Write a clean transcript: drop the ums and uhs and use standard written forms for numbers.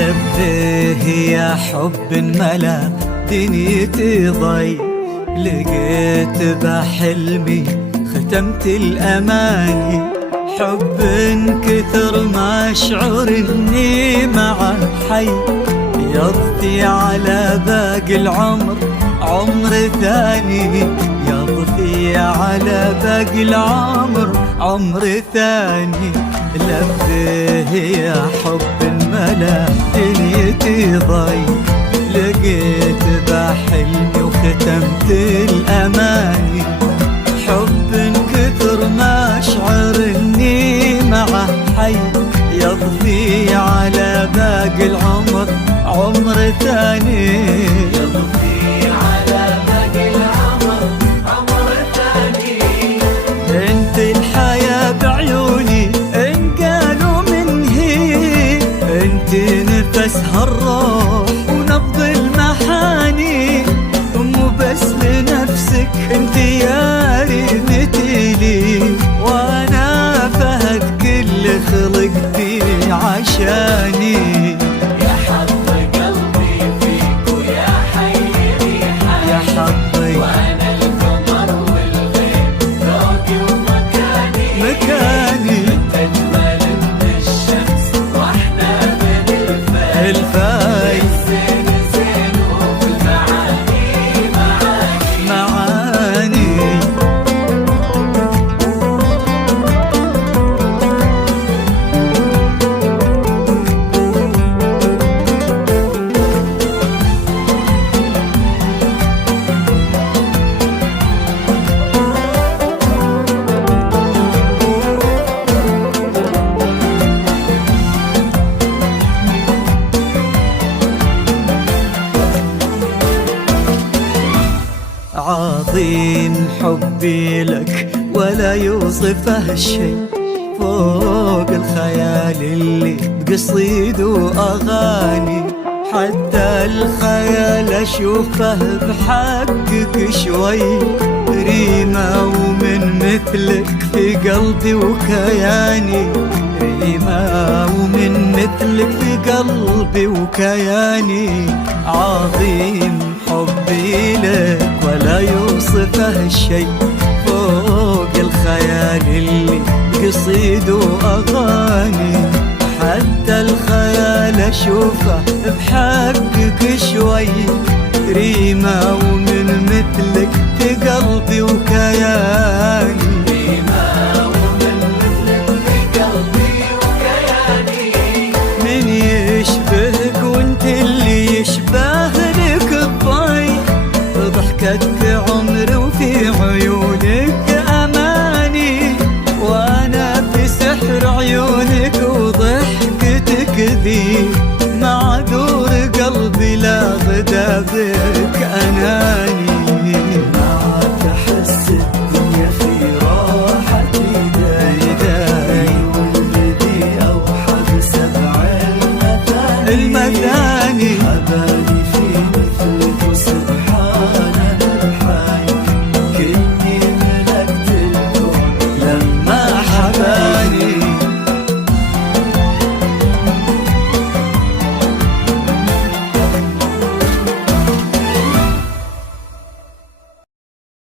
لبيه يا حب ملا دنيتي ضي، لقيت بحلمي ختمت الأماني، حب كثر ما أشعر إني مع حي، يضفي على باقي العمر عمر ثاني، يضفي على باقي العمر عمر ثاني. لبيه يا حب ملا دنيتي ضي، لقيت بحلمي وختمت الأماني، حب كثر ما أشعر إني معه حي، يضفي على باقي العمر عمر ثاني، يضفي على باقي العمر عمر ثاني. انت الحياة بعيوني ان قالوا من هي، انت نفسها الروح ونبض المحاني، مو بس لنفسك انت يا ريمتي لي، وانا فهد كل خلقتي عشاني. يا حظ قلبي فيك ويا حي يا حظي وانا القمر والغيب ذوقي ومكاني، مكاني اجمل من الشمس واحنا من الفاي زين زين وفي المعاني معاني. معاني. عظيم حبي لك ولا يوصفه شيء، فوق الخيال اللي بقصيد وأغاني، حتى الخيال أشوفه بحقك شوي، ريمة ومن مثلك في قلبي وكياني، ريمة ومن مثلك في قلبي وكياني. عظيم حبي لك ولا يوصفه شيء، فوق الخيال اللي قصيد وأغاني، حتى الخيال أشوفه بحقك شوي، ريمة ومن مثلك في قلبي وكياني، ريمة ومن مثلك في قلبي وكياني. من يشبهك وانت اللي يشبه لك الضي، ضحكت في عمري وفي عيونك أماني، وأنا في سحر عيونك وضحكتك ذي،